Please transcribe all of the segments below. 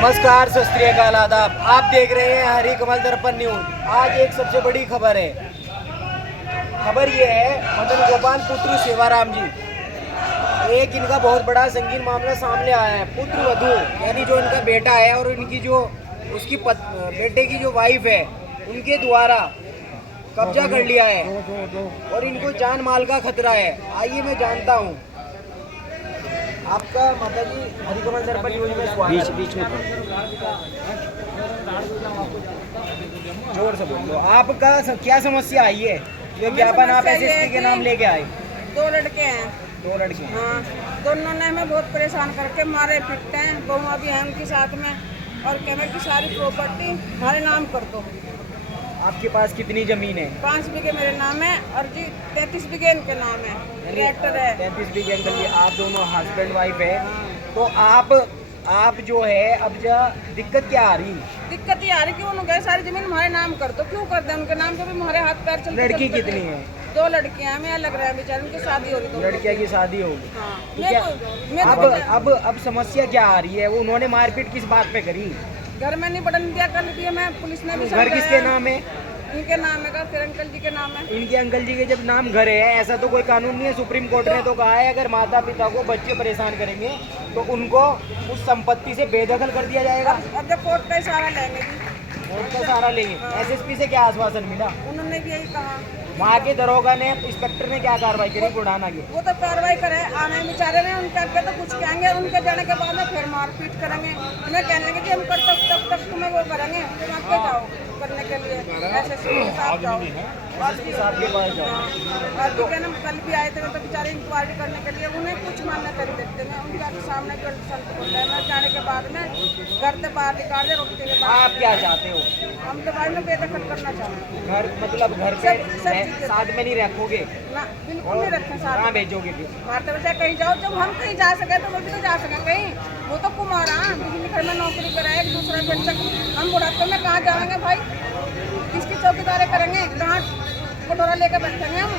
नमस्कार, सत श्री अकाल, आदाब। आप देख रहे हैं हरी कमल दर्पण न्यूज। आज एक सबसे बड़ी खबर है। खबर ये है, मदन गोपाल पुत्र सेवाराम जी, एक इनका बहुत बड़ा संगीन मामला सामने आया है। पुत्र वधू यानी जो इनका बेटा है और इनकी जो उसकी बेटे की जो वाइफ है, उनके द्वारा कब्जा कर लिया है और इनको जान माल का खतरा है। आइए मैं जानता हूँ। आपका माता जी हरी कमल दर्पण न्यूज में स्वागत। बीच में जोर से बोलो। आपका क्या समस्या आई है? जो ज्ञापन आप एसएसपी के नाम लेके आए। दो लड़के हैं। दो लड़के? हाँ, दोनों ने हमें बहुत परेशान करके मारे पीटते हैं। बहुआ भी है उनके साथ में और कहने की सारी प्रॉपर्टी हमारे नाम कर दो। आपके पास कितनी जमीन है? 5 बीघे मेरे नाम है और जी 33 बीघे इनके नाम है। ट्रैक्टर है 33 बीघे। अंकल जी, आप दोनों हस्बैंड वाइफ है, तो आप जो है अब दिक्कत क्या आ रही? दिक्कत ये आ रही कि उन्होंने सारी जमीन हमारे नाम कर दो। क्यों कर दे उनके नाम? जब हमारे हाथ पैर चलते। लड़की कितनी है? 2 लड़कियां हैं। मैं लग रहा है बेचारे उनकी शादी हो रही। 2 लड़कियां की शादी होगी। हाँ, अब समस्या क्या आ रही है? वो उन्होंने मारपीट किस बात पे करी? घर में नहीं बढ़ने दिया, कर दिया। मैं पुलिस ने भी घर किसके नाम है? इनके नाम है, फिर अंकल जी के नाम है। इनके अंकल जी के जब नाम घर है, ऐसा तो कोई कानून नहीं है। सुप्रीम कोर्ट ने तो कहा है अगर माता पिता को बच्चे परेशान करेंगे तो उनको उस संपत्ति से बेदखल कर दिया जाएगा। अब जब कोर्ट का सहारा लेंगे, कोर्ट का सहारा लेंगे। एसएसपी से क्या आश्वासन मिला? उन्होंने भी यही कहा। वहाँ के दरोगा ने, इंस्पेक्टर ने क्या कार्रवाई करी बुढ़ाना की? वो तो कार्रवाई करे, आने बेचारे ने उनके आगे तो कुछ कहेंगे, उनके जाने के बाद में फिर मारपीट करेंगे। उन्हें कहने लगे कि हम कर तब तक तुम्हें वो करेंगे, तुम आगे जाओ करने के लिए एसएसपी के साथ जाओ। एसएसपी साहब के पास जाओ। और भी कहना कल भी आए थे तो बेचारे इंक्वायरी करने के लिए उन्हें कुछ मानना कर देते हैं। उनके सामने संत बोलते हैं। मैं जाने के बाद में घर से बाहर निकाल दे रोकते के बाद। आप क्या चाहते हो? हम तो भाई में बेदखल करना चाहते हैं। घर मतलब घर पे साथ में नहीं रखोगे ना? बिल्कुल नहीं रखें साथ। कहाँ भेजोगे फिर? मारते बच्चा कहीं जाओ, जब हम कहीं जा सके तो वो भी तो जा सके कहीं। वो तो कुमारा बिजली घर में नौकरी करे, एक दूसरे पेंशन। हम बुढ़ापे में कहाँ जाएंगे भाई? किसकी चौकीदारी करेंगे? कहाँ कटोरा लेकर बैठेंगे हम?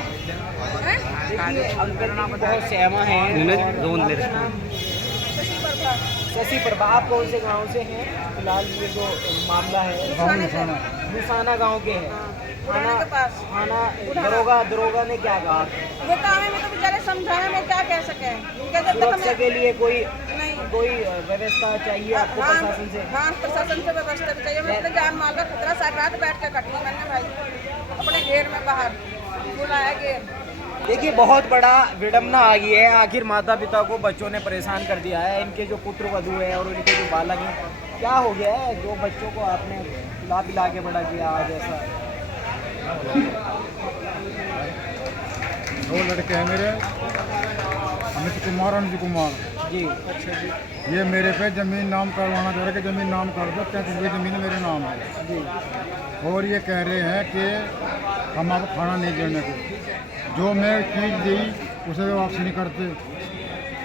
अंकल बहुत सहमा है। शशि प्रभा। आप कौन से गांव से हैं? फिलहाल ये जो मामला है निशाना गांव के हैं। थाना दरोगा ने क्या कहा? वो काम में तो बेचारे समझाने में क्या कह सके। सुरक्षा के लिए कोई नहीं व्यवस्था चाहिए आपको प्रशासन से? हाँ, प्रशासन से व्यवस्था चाहिए। मैं अपने जान माल का खतरा सारी रात बैठ के कटनी मैंने भाई अपने घेर में बाहर बुलाया घेर। देखिए, बहुत बड़ा विडम्बना आ गई है। आखिर माता पिता को बच्चों ने परेशान कर दिया है। इनके जो पुत्र वधू है और उनके जो बालक हैं, क्या हो गया है जो बच्चों को आपने खिला पिला के बड़ा किया आज ऐसा? 2 लड़के हैं मेरे, अमित कुमार अनुज कुमार जी। अच्छा जी। ये मेरे पे ज़मीन नाम करवाना चाह रहे कि ज़मीन नाम कर दो, 33 बीघे ज़मीन मेरे नाम है जी। और ये कह रहे हैं कि हम आपको खाना नहीं देने को। जो मैं चीज़ दी उसे वे वापस नहीं करते।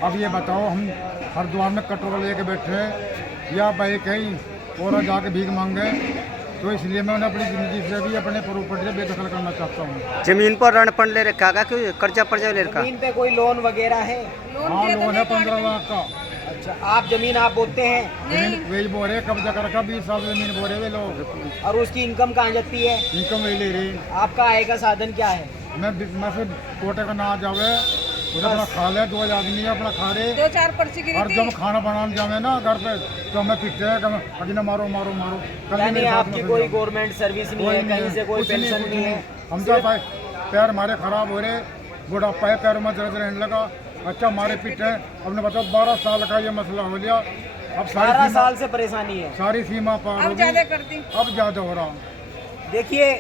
अब ये बताओ, हम हरिद्वार में कटोरा लेके बैठे हैं या भाई कहीं और जाके भीख मांगे? तो इसलिए मैं उन्हें अपनी ज़िंदगी से भी अपने प्रॉपर्टी से बेदखल करना चाहता हूँ। जमीन पर ऋण पण ले रखा है, क्यों कर्जा पर्जा ले रखा? जमीन पे कोई लोन वगैरह है? हाँ, लोन है 15 लाख का। अच्छा, आप जमीन आप बोते हैं? जमीन वही बोरे कब्जा कर रखा, 20 साल जमीन बोरे वे लोग। और उसकी इनकम कहाँ जाती है? इनकम वही ले रही। आपका आय का साधन क्या है? मैं फिर कोटे का ना जावे, उधर अपना खा ले। 2 आदमी है अपना खा रहे। 2-4 पर्ची गिरी और थी। जब खाना बनाने जावे ना घर पे तो हमें पीटते हैं कि अभी ना मारो मारो मारो। कल यानी मेरे साथ आपकी में कोई फिर गवर्नमेंट सर्विस नहीं है, कहीं से कोई पेंशन नहीं है? हम तो पैर हमारे खराब हो रहे, बुढ़ापा है, पैर में दर्द रहने लगा। अच्छा हमारे पीटे। हमने बताओ 12 साल का ये मसला हो लिया। अब 12 साल से परेशानी है। सारी सीमा पार हो अब ज्यादा गई। कर दी। अब ज़्यादा हो रहा। देखिए,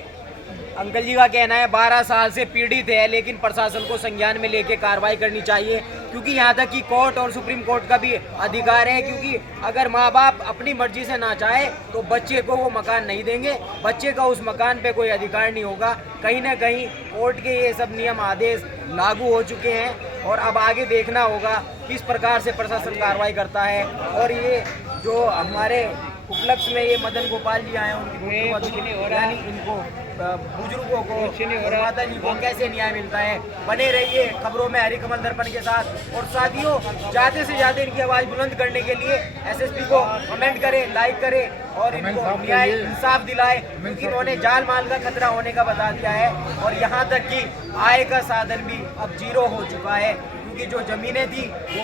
अंकल जी का कहना है 12 साल से पीड़ित है, लेकिन प्रशासन को संज्ञान में लेके कार्रवाई करनी चाहिए, क्योंकि यहाँ तक कि कोर्ट और सुप्रीम कोर्ट का भी अधिकार है। क्योंकि अगर माँ बाप अपनी मर्जी से ना चाहे तो बच्चे को वो मकान नहीं देंगे, बच्चे का उस मकान पे कोई अधिकार नहीं होगा। कहीं ना कहीं कोर्ट के ये सब नियम आदेश लागू हो चुके हैं और अब आगे देखना होगा किस प्रकार से प्रशासन कार्रवाई करता है। और ये जो हमारे उपलक्ष्य में ये मदन गोपाल जी आए हैं, उनकी यानी इनको बुजुर्गों को और माता जी को कैसे न्याय मिलता है। बने रहिए खबरों में हरी कमल दर्पण के साथ। और साथियों, ज़्यादा से ज़्यादा इनकी आवाज़ बुलंद करने के लिए एसएसपी को कमेंट करें, लाइक करें और इनको न्याय इंसाफ दिलाए, क्योंकि इन्होंने जान माल का खतरा होने का बता दिया है। और यहाँ तक कि आय का साधन भी अब जीरो हो चुका है, क्योंकि जो जमीनें थी वो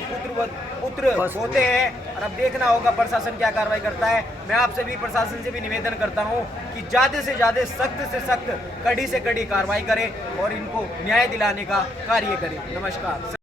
पुत्र होते हैं। और अब देखना होगा प्रशासन क्या कार्रवाई करता है। मैं आप सभी प्रशासन से भी निवेदन करता हूँ कि ज़्यादा से ज़्यादा सख्त से सख्त, कड़ी से कड़ी कार्रवाई करें और इनको न्याय दिलाने का कार्य करें। नमस्कार।